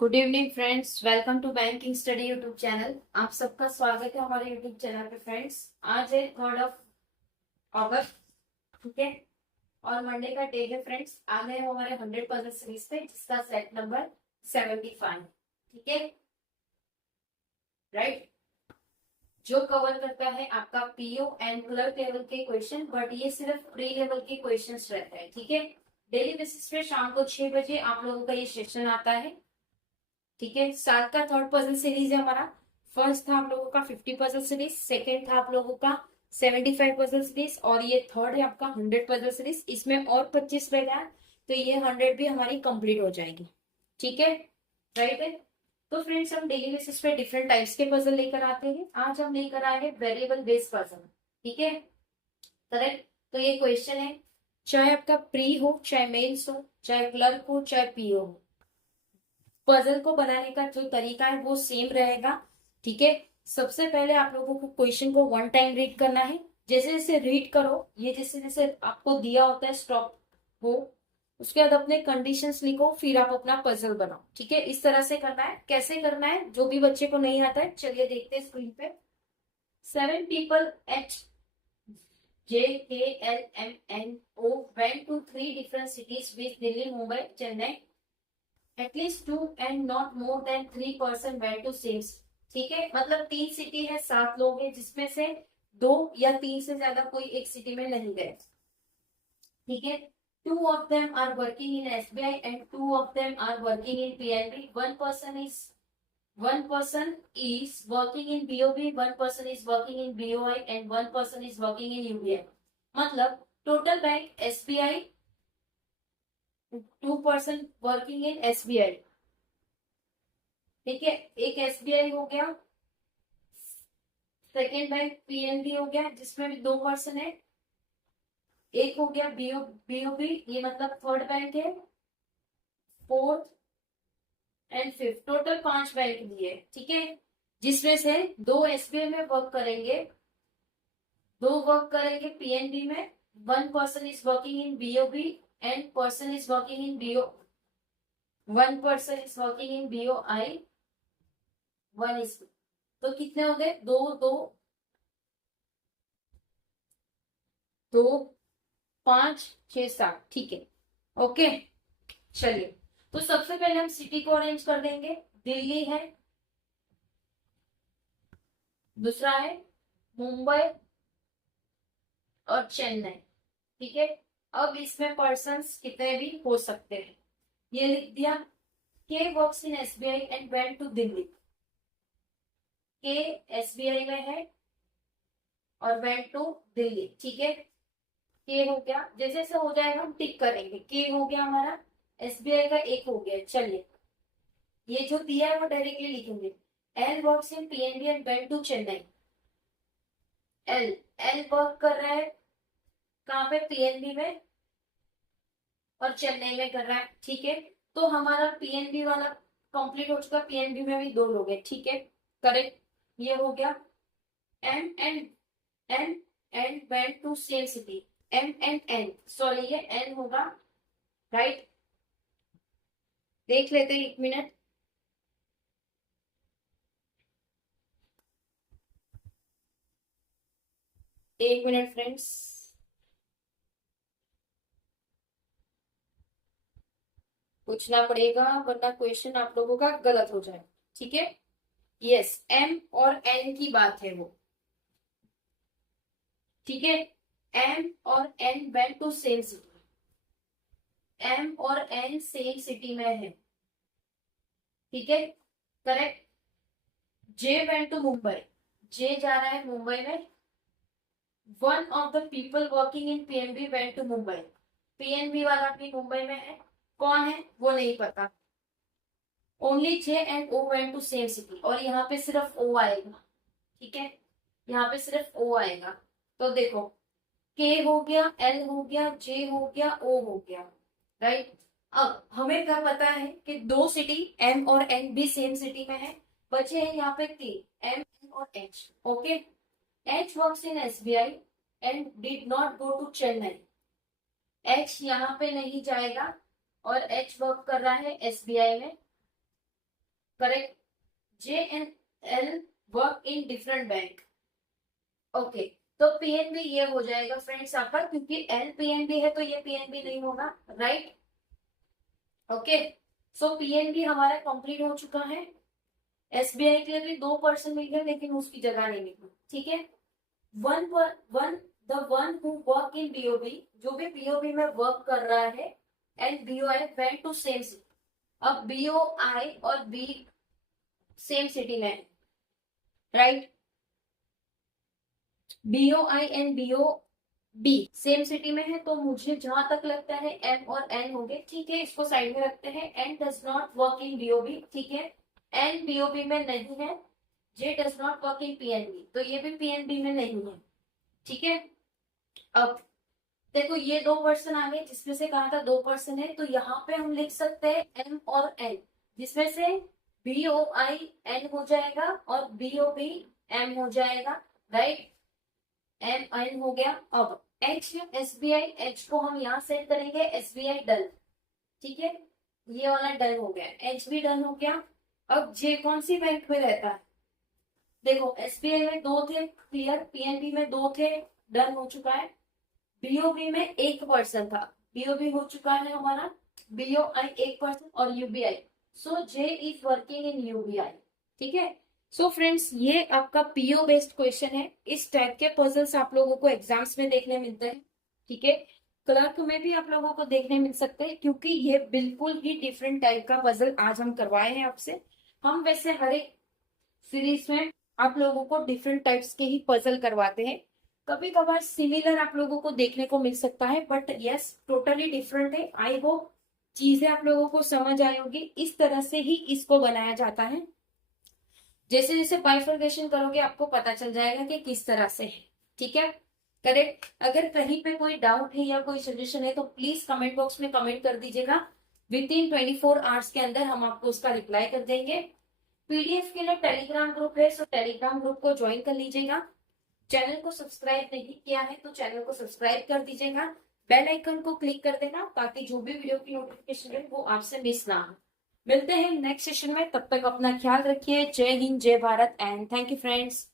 Good evening friends, welcome to banking study YouTube channel. आप सबका स्वागत है हमारे यूट्यूब चैनल पे। फ्रेंड्स, आज है 3 अगस्त, ठीक है, और मंडे का डे है। फ्रेंड्स, आज है हमारे 100 सीरीज पे, जिसका सेट नंबर 75, ठीक है, राइट, जो कवर करता है आपका पीओ एंड क्लर्क लेवल के क्वेश्चन, बट ये सिर्फ प्री लेवल के क्वेश्चंस रहते हैं, ठीक है। डेली बेसिस पे शाम को 6 बजे आप लोगों का ये सेशन आता है, ठीक है। साल का 3rd पजल सीरीज है हमारा। फर्स्ट था आप लोगों का 50 पजल सीरीज, सेकेंड था आप लोगों का 75 पजल सीरीज, और ये थर्ड है आपका 100 पजल सीरीज। इसमें और 25 रह गया, तो ये 100 भी हमारी कंप्लीट हो जाएगी, ठीक है, राइट है। तो फ्रेंड्स, हम डेली बेसिस पे डिफरेंट टाइप्स के पजल लेकर आते हैं। आज हम लेकर आए हैं वेरिएबल बेस्ड पजल, ठीक है, करेक्ट। तो ये क्वेश्चन है, चाहे आपका प्री हो, चाहे मेंस हो, चाहे क्लर्क हो, चाहे पीओ हो, पजल को बनाने का जो तरीका है वो सेम रहेगा, ठीक है। सबसे पहले आप लोगों को क्वेश्चन को 1 टाइम रीड करना है। जैसे जैसे रीड करो, ये जैसे जैसे आपको दिया होता है स्टॉप हो, उसके बाद अपने कंडीशंस लिखो, फिर आप अपना पजल बनाओ, ठीक है। इस तरह से करना है। कैसे करना है, जो भी बच्चे को नहीं आता है, चलिए देखते हैं स्क्रीन पे। 7 people at JKLMNO went to 3 different cities with Delhi, Mumbai, Chennai. At least 2 and not more than 3% went to same. ठीक है, मतलब 3 सिटी है, 7 लोग हैं, जिसमें से 2 या 3 से ज्यादा कोई एक सिटी में नहीं गए, ठीक है। 2 of them are working in SBI and 2 of them are working in PNB. One person is working in BOB, one person is working in BOI, and one person is working in UBI. मतलब total bank SBI, 2 person working in SBI, ठीक है, एक SBI हो गया। Second bank PNB हो गया, जिसमें भी 2 पर्सन है। एक हो गया BOB, ये मतलब थर्ड बैंक है। Fourth and fifth, total 5 bank दिए, ठीक है, जिसमें से 2 SBI में वर्क करेंगे, 2 वर्क करेंगे PNB में। 1 person is working in BOB and person is working in BO, 1 person is working in BOI, 1 is, तो कितने हो गए, 2 2 2 5 6 7, ठीक है, ओके। चलिए, तो सबसे पहले हम सिटी को अरेंज कर देंगे। दिल्ली है, दूसरा है मुंबई और चेन्नई, ठीक है। अब इसमें पर्सन्स कितने भी हो सकते हैं, ये लिख दिया। K works in SBI and went to Delhi. K SBI में है और वेंट टू दिल्ली, ठीक है। के हो गया, जैसे जैसे हो जाएगा हम टिक करेंगे। के हो गया हमारा, SBI का एक हो गया। चलिए, ये जो दिया है वो डायरेक्टली लिखेंगे। L works in PNB and went to Chennai. L L work कर रहा है कहाँ पे, PNB में, और चेन्नई में कर रहा है, ठीक है। तो हमारा PNB वाला कंप्लीट हो चुका। PNB में भी 2 लोग हैं, ठीक है, करेक्ट, ये हो गया। M and N went to same city. M and N, sorry, ये एन होगा, राइट। देख लेते हैं, 1 मिनट। एक मिनट फ्रेंड्स, पूछना पड़ेगा, वरना क्वेश्चन आप लोगों का गलत हो जाए, ठीक है। यस, एम और एन की बात है वो, ठीक है। एम और N went to same city. M और एन सेम सिटी में है, ठीक है, correct. J went to Mumbai. J जा रहा है मुंबई में। One of the people working in PNB went to Mumbai. PNB वाला भी मुंबई में है, कौन है वो नहीं पता। Only J and O went to same city, और यहाँ पे सिर्फ ओ आएगा, ठीक है, यहाँ पे सिर्फ ओ आएगा। तो देखो, के हो गया, एल हो गया, जे हो गया, ओ हो गया, राइट। अब हमें क्या पता है कि 2 सिटी एम और एन भी सेम सिटी में है। बचे हैं यहाँ पे 3, एम और H, okay. H works in SBI and did not go to Chennai. H यहाँ पे नहीं जाएगा, और एच वर्क कर रहा है SBI में, correct. J and L work in different bank. Okay, तो पीएनबी ये हो जाएगा फ्रेंड्स आपका, क्योंकि एल पीएनबी है तो ये पीएनबी नहीं होगा, राइट। ओके, सो पीएनबी हमारा कंप्लीट हो चुका है। एसबीआई के लिए भी 2% मिल गया, लेकिन उसकी जगह नहीं मिली, ठीक है। One the one who work in BOB, जो भी बीओबी में वर्क कर रहा है, and BOI went to same city. अब बीओआई और बी सेम सिटी में, right. BOI and BOB same city में है, तो मुझे जहां तक लगता है एम और एन होंगे, ठीक है। इसको साइड में रखते हैं। N does not work in BOB, ठीक है। एन बीओबी में नहीं है। J does not work in PNB, तो ये भी पीएनबी में नहीं है, ठीक है। अब देखो ये 2% आ गए, जिसमें से कहा था 2% है, तो यहाँ पे हम लिख सकते हैं एम और एन, जिसमें से बीओ आई एन हो जाएगा और बीओ बी एम हो जाएगा, राइट। एम एन हो गया। अब एच है एसबीआई, एच को हम यहाँ सेट करेंगे, एसबीआई डन, ठीक है। ये वाला डन हो गया, एच भी डन हो गया। अब जे कौन सी बैंक में रहता है, देखो एसबीआई में 2 थे, क्लियर। पीएनबी में 2 थे, डन हो चुका है। बीओबी में 1% था, बीओबी हो चुका है हमारा। बीओआई 1% और UBI, so J is working in UBI, ठीक है। सो फ्रेंड्स, ये आपका पीओ बेस्ड क्वेश्चन है। इस टाइप के पजल्स आप लोगों को एग्जाम्स में देखने मिलते हैं, ठीक है। क्लर्क में भी आप लोगों को देखने मिल सकते हैं, क्योंकि ये बिल्कुल ही डिफरेंट टाइप का पजल आज हम करवाए हैं आपसे। हम वैसे हर एक सीरीज में आप लोगों को डिफरेंट टाइप्स के ही पजल करवाते हैं। कभी कभार सिमिलर आप लोगों को देखने को मिल सकता है, बट यस टोटली डिफरेंट है। आई होप चीजें आप लोगों को समझ आई होगी। इस तरह से ही इसको बनाया जाता है। जैसे जैसे बाइफर्केशन करोगे आपको पता चल जाएगा कि किस तरह से है, ठीक है। करेक्ट। अगर कहीं पे कोई डाउट है या कोई सजेशन है तो प्लीज कमेंट बॉक्स में कमेंट कर दीजिएगा। विद इन 24 आवर्स के अंदर हम आपको उसका रिप्लाई कर देंगे। पीडीएफ के लिए टेलीग्राम ग्रुप है, सो टेलीग्राम ग्रुप को ज्वाइन कर लीजिएगा। चैनल को सब्सक्राइब नहीं किया है तो चैनल को सब्सक्राइब कर दीजिएगा। बेल आइकन को क्लिक कर देना, ताकि जो भी वीडियो की नोटिफिकेशन है वो आपसे मिस ना हो। मिलते हैं नेक्स्ट सेशन में, तब तक अपना ख्याल रखिए। जय हिंद, जय Bharat and thank you friends.